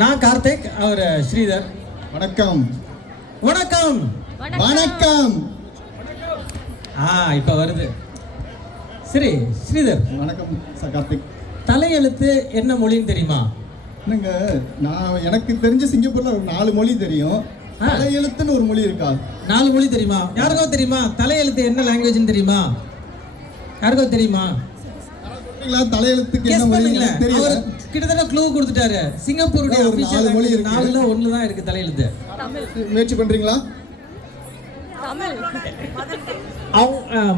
நான் கார்த்திக், அவர் ஸ்ரீதர். வணக்கம். வணக்கம் வணக்கம். இப்ப வருது. சரி ஸ்ரீதர், வணக்கம் கார்த்திக். தலையெழுத்து என்ன மொழின்னு தெரியுமா? என்னங்க, எனக்கு தெரிஞ்ச சிங்கப்பூர்ல ஒரு 4 மொழி தெரியும். தலையெழுத்துன்னு ஒரு மொழி இருக்கா? 4 மொழி தெரியுமா? யாருக்கோ தெரியுமா? தலையெழுத்து என்ன லாங்குவேஜ்னு தெரியுமா? யாருக்கோ தெரியுமா? தலையெழுத்துக்கு என்ன மொழி தெரியல. கிட்டத்தட்ட க்ளூ கொடுத்துட்டாரு. சிங்கப்பூருடைய ஆஃபீஷியல் மொழி இருக்கு. 4ல 1 தான் இருக்கு தலையெழுத்து. முயற்சி பண்றீங்களா? தமிழ்.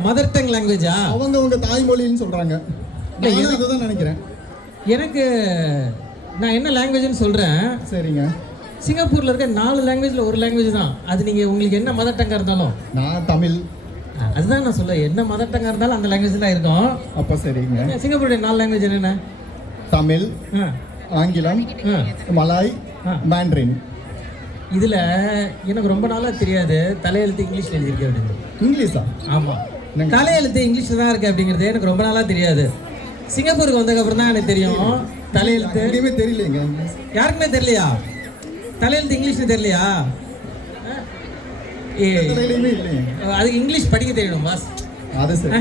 மதர் டங் லாங்குவேஜா? அவங்க உங்க தாய்மொழின்னு சொல்றாங்க. நான் அதுதான் நினைக்கிறேன். எனக்கு நான் என்ன லாங்குவேஜ்னு சொல்றேன். சரிங்க. சிங்கப்பூர்ல இருக்க 4 லாங்குவேஜ்ல ஒரு லாங்குவேஜ் தான் அது. நீங்க உங்களுக்கு என்ன மதர் டங்கா இருந்தாலும். நான் தமிழ். அதுதான் நான் சொல்ல, என்ன மதர் டங்கா இருந்தாலும் அந்த லாங்குவேஜ் தான் இருக்கும். அப்ப சரிங்க. சிங்கப்பூருடைய 4 லாங்குவேஜ் என்னென்ன? தமிழ், ஆங்கிலம், மலாய், மாண்டரின். இதுல எனக்கு ரொம்ப நாளா தெரியாது தலையெழுத்து இங்கிலீஷ்ல எழுதிருக்கு அப்படின்னு. இங்கிலீஷா? ஆமா, தலையெழுத்து இங்கிலீஷ்ல தான் இருக்கு அப்படிங்கிறது எனக்கு ரொம்ப நாளா தெரியாது. சிங்கப்பூருக்கு வந்ததுக்கு அப்புறம் தான் எனக்கு தெரியும் தலையெழுத்து. எங்கேயுமே தெரியலைங்க. யாருக்குமே தெரியலையா தலையெழுத்து இங்கிலீஷ்ல? தெரியலையா? அதுக்கு இங்கிலீஷ் படிக்க தெரியணும் பாஸ். அது சரி.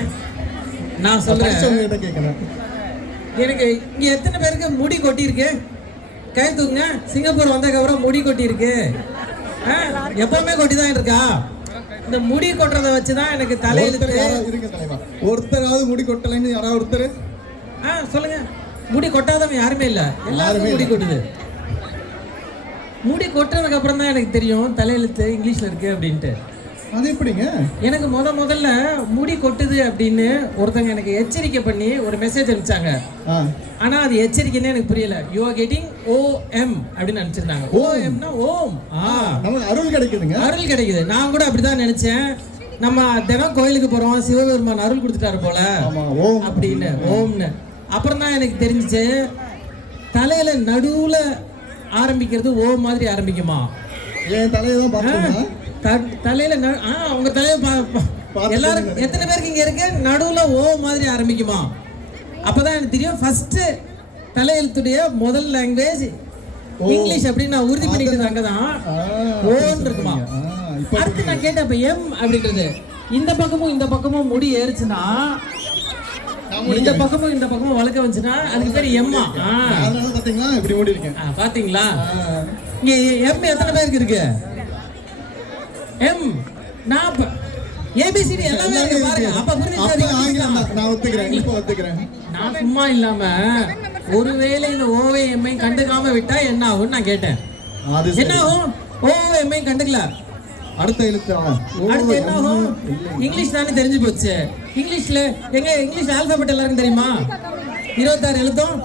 நான் சொல்றேன், கேட்கணும். எனக்கு இங்க எத்தனை பேருக்கு முடி கொட்டி இருக்கு? கை தூக்குங்க. சிங்கப்பூர் வந்ததுக்கு அப்புறம் முடி கொட்டி இருக்கு. எப்பவுமே கொட்டி தான் இருக்கா? இந்த முடி கொட்டுறத வச்சுதான் எனக்கு தலையெழுத்து. ஒருத்தராவது முடி கொட்டலைன்னு யாராவது ஒருத்தர் சொல்லுங்க. முடி கொட்டாதவங்க யாருமே இல்ல, எல்லாருமே முடி கொட்டுது. முடி கொட்டுறதுக்கு அப்புறம் தான் எனக்கு தெரியும் தலையெழுத்து இங்கிலீஷ்ல இருக்கு அப்படின்ட்டு. அது எப்படிங்க? எனக்கு முதல்ல முடி கொட்டுது அப்படின்னு ஒருத்தங்க எனக்கு எச்சரிக்கை பண்ணி ஒரு மெசேஜ் அனுப்பிச்சாங்க. ஆனா அது எச்சரிக்கைன்னு எனக்கு புரியல. யூ ஆர் கெட்டிங் OM அப்படின்னு அனுப்பிச்சிருந்தாங்க. OMனா ஓம். நமக்கு அருள் கிடைக்குதுங்க. அருள் கிடைக்குது. நான் கூட அப்படிதான் நினைச்சேன். நம்ம தினம் கோயிலுக்கு போறோம், சிவபெருமான் அருள் கொடுத்துட்டாரு போல அப்படின்னு ஓம்னு. அப்புறம் தான் எனக்கு தெரிஞ்சிச்சு தலையில நடுவுல ஆரம்பிக்கிறது ஓ மாதிரி ஆரம்பிக்குமா? என் தலையதான் பாத்தீங்கன்னா தலையில உங்க தலையில எல்லாரும் எத்தனை பேருக்கு இங்க இருக்கு நடுவுல ஓ மாதிரி ஆரம்பிக்குமா? அப்பதான் எனக்கு தெரியும் ஃபர்ஸ்ட் தலையெழுத்துடைய முதல் லாங்குவேஜ் இங்கிலீஷ் அப்படின்னு நான் உறுதி பண்ணிக்கிட்டு அங்கதான் ஓன்னு இருக்குமா. அடுத்து நான் கேட்டேன் அப்ப எம் அப்படின்றது இந்த பக்கமும் முடி ஏறுச்சுன்னா, இந்த பக்கமும் வளர்க்க வந்துச்சுன்னா அதுக்கு பேர் எம்மா. பாத்தீங்களா இப்படி ஓடி இருக்கேன். பாத்தீங்களா? இங்க எம் எத்தனை பேருக்கு இருக்கு? எம் நான் ABCD எல்லாமே இருக்கு பாருங்க. அப்ப நான் ஒத்துக்கிறேன். நான் சும்மா இல்லாம ஒருவேளை இந்த ஓவே எம்ஐ கண்டுக்காம விட்டா என்ன ஆகும் நான் கேட்டேன். என்ன ஆகும்? ஓவே எம்ஐ கண்டுக்கல, அடுத்த எழுத்து அடுத்து என்ன ஆகும்? இங்கிலீஷ் தானே தெரிஞ்சு போச்சு. இங்கிலீஷ்ல இங்கிலீஷ் ஆல்பபெட் எல்லாருக்கும் தெரியுமா? 26 எழுத்தும்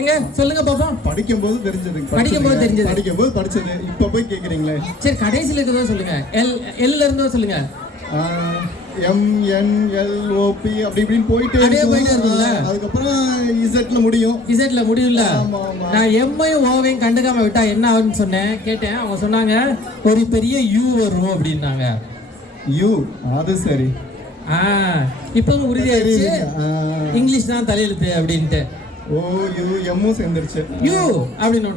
எங்க சொல்லுங்க பாப்போம். படிக்கும்போது தெரிஞ்சது. படிக்கும்போது படிச்சது. இப்ப போய் கேக்குறீங்களே. சரி கடைசில இருக்கதோ சொல்லுங்க. L இருந்தோ சொல்லுங்க. MNLOP அப்படி இப்படின்னு போயிட்டே இருக்குல்ல. அதுக்கப்புறம் Z முடியும்ல. நான் எம்மையும் ஓவையும் கண்டுக்காம விட்டா என்ன ஆகும்னு சொன்னேன். கேட்டேன். அவங்க சொன்னாங்க ஒரு பெரிய U வரும் அப்படின்னாங்க. U அது சரி. இப்பவும் உறுதியாயிருச்சு இங்கிலீஷ் தான் தலையெழுத்து அப்படின்ட்டு. எம்மும் சேர்ந்துருச்சு. யூ அப்படின்னு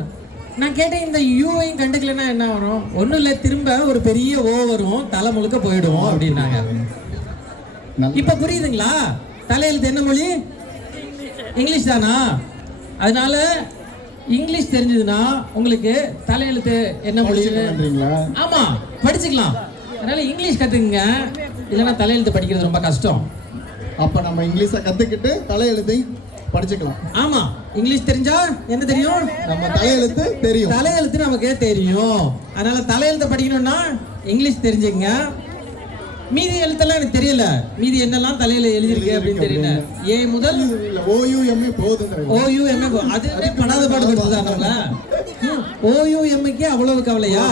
நான் கேட்டேன். இந்த யூவையும் கண்டுக்கலன்னா என்ன வரும்? ஒன்றும் இல்லை, திரும்ப ஒரு பெரிய ஓ வரும், தலை முழுக்க போயிடுவோம் அப்படின்னாங்க. இப்ப புரியுதுங்களா? தலையெழுத்து என்ன மொழி? இங்கிலீஷ் தானா? அதனால இங்கிலீஷ் தெரிஞ்சதுன்னா உங்களுக்கு தலையெழுத்து என்ன மொழி? ஆமா படிச்சுக்கலாம். அதனால இங்கிலீஷ் கத்துக்குங்க, இல்லைன்னா தலையெழுத்து படிக்கிறது ரொம்ப கஷ்டம். அப்ப நம்ம இங்கிலீஷை கத்துக்கிட்டு தலையெழுத்தை படிச்சுக்கலாம். ஆமா, இங்கிலீஷ் தெரிஞ்சா என்ன தெரியும்? நம்ம தலையெழுத்து தெரியும். தலையெழுத்து நமக்கு தெரியும். அதனால தலையெழுத்தை படிக்கணும்னா இங்கிலீஷ் தெரிஞ்சுங்க. மீதி எழுத்தெல்லாம் எனக்கு தெரியல. மீதி என்னெல்லாம் தலையில எழுதிருக்கு அப்படின்னு தெரியல. ஏ முதல் OUM அதுவே படாத பாடுபடுறதா நம்மள. OUMக்கு அவ்வளவு கவலையா?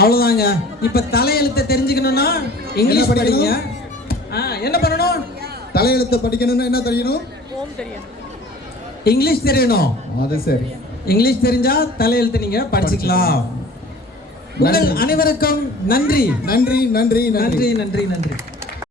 அவ்வளவுதாங்க. இப்ப தலையெழுத்தை தெரிஞ்சுக்கணும்னா இங்கிலீஷ் படிங்க. என்ன பண்ணணும்? தலையெழுத்தை படிக்கணும்னா என்ன தெரியணும்? இங்கிலீஷ் தெரியணும். அது சரி. இங்கிலீஷ் தெரிஞ்சா தலையெழுத்து நீங்க படிச்சுக்கலாம். உங்கள் அனைவருக்கும் நன்றி.